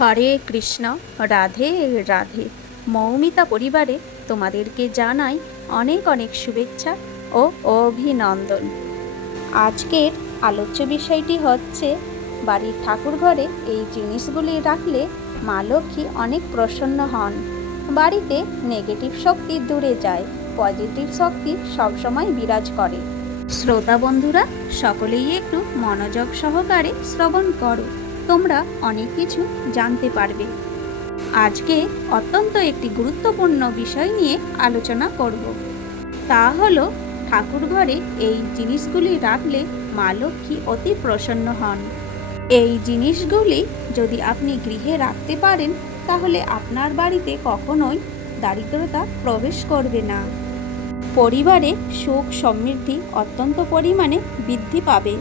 হরে কৃষ্ণ, রাধে রাধে। মৌমিতা পরিবারে তোমাদেরকে জানাই অনেক অনেক শুভেচ্ছা ও অভিনন্দন। আজকের আলোচ্য বিষয়টি হচ্ছে, বাড়ির ঠাকুর ঘরে এই জিনিসগুলি রাখলে মা লক্ষ্মী অনেক প্রসন্ন হন। বাড়িতে নেগেটিভ শক্তি দূরে যায় পজিটিভ শক্তি সবসময় বিরাজ করে। শ্রোতা বন্ধুরা, সকলেই একটু মনোযোগ সহকারে শ্রবণ করো। তোমরা অনেক কিছু জানতে পারবে। আজকে অত্যন্ত একটি গুরুত্বপূর্ণ বিষয় নিয়ে আলোচনা করব। তা হলো, ঠাকুর ঘরে এই জিনিসগুলি রাখলে মা লক্ষ্মী অতি প্রসন্ন হন। এই জিনিসগুলি যদি আপনি গৃহে রাখতে পারেন, তাহলে আপনার বাড়িতে কখনোই দারিদ্রতা প্রবেশ করবে না। পরিবারে সুখ সমৃদ্ধি অত্যন্ত পরিমাণে বৃদ্ধি পাবে।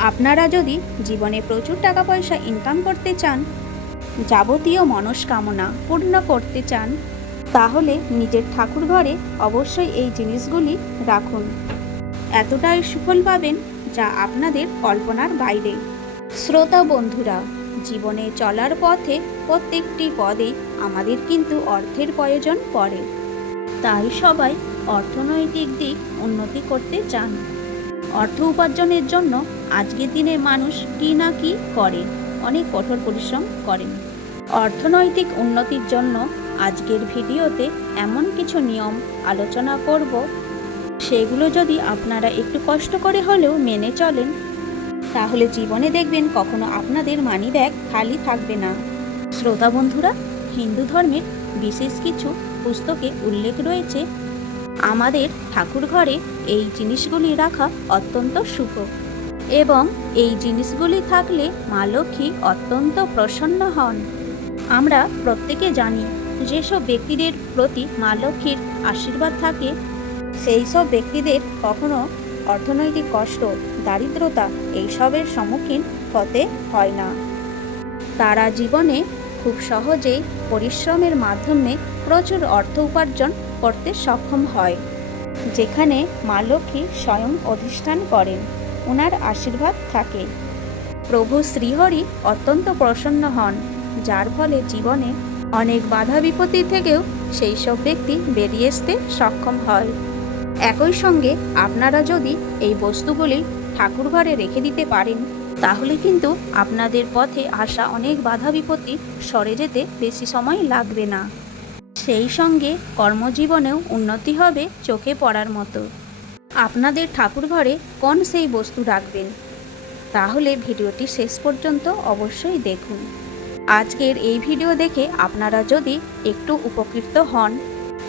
আপনারা যদি জীবনে প্রচুর টাকা পয়সা ইনকাম করতে চান, যাবতীয় মনস্কামনা পূর্ণ করতে চান, তাহলে নিজের ঠাকুর ঘরে অবশ্যই এই জিনিসগুলি রাখুন। এতটাই সুফল পাবেন যা আপনাদের কল্পনার বাইরে। শ্রোতা বন্ধুরা, জীবনে চলার পথে প্রত্যেকটি পদে আমাদের কিন্তু অর্থের প্রয়োজন পড়ে। তাই সবাই অর্থনৈতিক দিক উন্নতি করতে চান। অর্থ উপার্জনের জন্য আজকের দিনে মানুষ কি না কি করে, অনেক কঠোর পরিশ্রম করেন। অর্থনৈতিক উন্নতির জন্য আজকের ভিডিওতে এমন কিছু নিয়ম আলোচনা করব। সেগুলো যদি আপনারা একটু কষ্ট করে হলেও মেনে চলেন, তাহলে জীবনে দেখবেন কখনো আপনাদের মানি ব্যাগ খালি থাকবে না। শ্রোতা বন্ধুরা, হিন্দু ধর্মের বিশেষ কিছু পুস্তকে উল্লেখ রয়েছে আমাদের ঠাকুর ঘরে এই জিনিসগুলি রাখা অত্যন্ত শুভ। এবং এই জিনিসগুলি থাকলে মা লক্ষ্মী অত্যন্ত প্রসন্ন হন। আমরা প্রত্যেকে জানি, যেসব ব্যক্তিদের প্রতি মা লক্ষ্মীর আশীর্বাদ থাকে, সেই সব ব্যক্তিদের কখনো অর্থনৈতিক কষ্ট, দারিদ্রতা এইসবের সম্মুখীন হতে হয় না। তারা জীবনে খুব সহজেই পরিশ্রমের মাধ্যমে প্রচুর অর্থ উপার্জন করতে সক্ষম হয়, যেখানে মা লক্ষ্মী স্বয়ং অধিষ্ঠান করেন ওনার আশীর্বাদ থাকে। প্রভু শ্রীহরি অত্যন্ত প্রসন্ন হন, যার ফলে জীবনে অনেক বাধা বিপত্তি থেকেও সেই সব ব্যক্তি বেরিয়ে আসতে সক্ষম হয় একই সঙ্গে আপনারা যদি এই বস্তুগুলি ঠাকুর ঘরে রেখে দিতে পারেন, তাহলে কিন্তু আপনাদের পথে আসা অনেক বাধা বিপত্তি সরে যেতে বেশি সময় লাগবে না। সেই সঙ্গে কর্মজীবনেও উন্নতি হবে চোখে পড়ার মতো। আপনাদের ঠাকুর ঘরে কোন সেই বস্তু রাখবেন? তাহলে ভিডিওটি শেষ পর্যন্ত অবশ্যই দেখুন। আজকের এই ভিডিও দেখে আপনারা যদি একটু উপকৃত হন,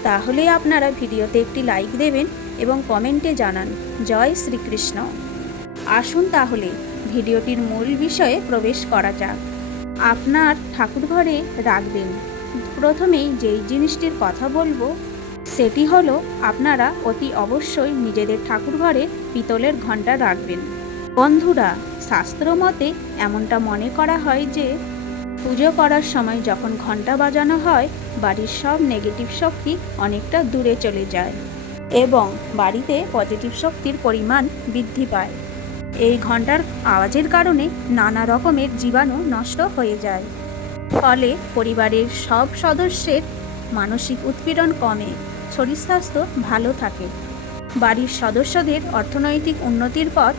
তাহলে আপনারা ভিডিওতে একটি লাইক দেবেন এবং কমেন্টে জানান, জয় শ্রীকৃষ্ণ। আসুন তাহলে ভিডিওটির মূল বিষয়ে প্রবেশ করা যাক। আপনার ঠাকুর ঘরে রাখবেন প্রথমেই যেই জিনিসটির কথা বলব, সেটি হলো আপনারা অতি অবশ্যই নিজেদের ঠাকুর ঘরে পিতলের ঘণ্টা রাখবেন। বন্ধুরা শাস্ত্র মতে এমনটা মনে করা হয় যে, পুজো করার সময় যখন ঘণ্টা বাজানো হয়, বাড়ির সব নেগেটিভ শক্তি অনেকটা দূরে চলে যায় এবং বাড়িতে পজিটিভ শক্তির পরিমাণ বৃদ্ধি পায়। এই ঘণ্টার আওয়াজের কারণে নানা রকমের জীবাণু নষ্ট হয়ে যায়। ফলে পরিবারের সব সদস্যের মানসিক উৎপীড়ন কমে, শরীর স্বাস্থ্য ভালো থাকে। বাড়ির সদস্যদের অর্থনৈতিক উন্নতির পথ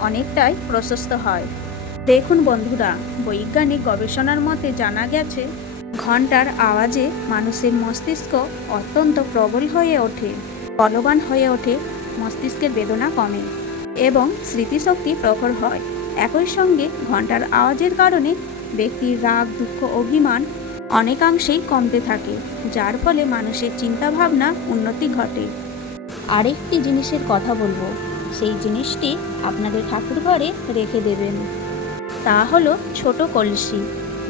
অনেকটাই প্রশস্ত হয়। দেখুন বন্ধুরা, বৈজ্ঞানিক গবেষণার মতে জানা গেছে ঘণ্টার আওয়াজে মানুষের মস্তিষ্ক অত্যন্ত প্রবল হয়ে ওঠে, বলবান হয়ে ওঠে, মস্তিষ্কের বেদনা কমে এবং স্মৃতিশক্তি প্রখর হয়। একই সঙ্গে ঘণ্টার আওয়াজের কারণে ব্যক্তির রাগ, দুঃখ, অভিমান অনেকাংশেই কমতে থাকে, যার ফলে মানুষের চিন্তাভাবনা উন্নতি ঘটে। আরেকটি জিনিসের কথা বলব, সেই জিনিসটি আপনাদের ঠাকুর ঘরে রেখে দেবেন। তা হলো ছোট কলসি।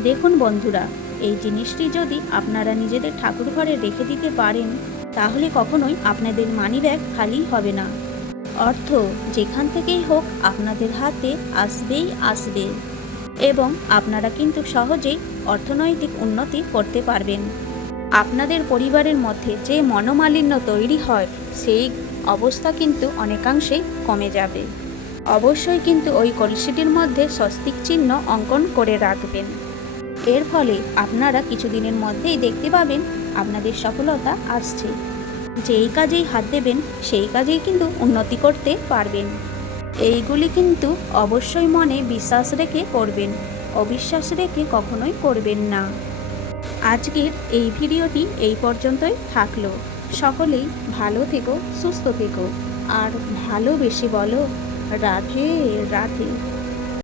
দেখুন বন্ধুরা, এই জিনিসটি যদি আপনারা নিজেদের ঠাকুর ঘরে রেখে দিতে পারেন, তাহলে কখনোই আপনাদের মানিব্যাগ খালি হবে না। অর্থ যেখান থেকেই হোক আপনাদের হাতে আসবেই আসবে। এবং আপনারা কিন্তু সহজেই অর্থনৈতিক উন্নতি করতে পারবেন। আপনাদের পরিবারের মধ্যে যে মনোমালিন্য তৈরি হয়, সেই অবস্থা কিন্তু অনেকাংশেই কমে যাবে। অবশ্যই কিন্তু ওই কলসিটির মধ্যে স্বস্তিক চিহ্ন অঙ্কন করে রাখবেন। এর ফলে আপনারা কিছুদিনের মধ্যেই দেখতে পাবেন আপনাদের সফলতা আসছে। যেই কাজেই হাত দেবেন, সেই কাজেই কিন্তু উন্নতি করতে পারবেন। এইগুলি কিন্তু অবশ্যই মনে বিশ্বাস রেখে করবেন, অবিশ্বাস রেখে কখনোই করবেন না। আজকের এই ভিডিওটি এই পর্যন্তই থাকল। সকলেই ভালো থেকো, সুস্থ থেকো। আর ভালোবেসে বলো, রাধে রাধে।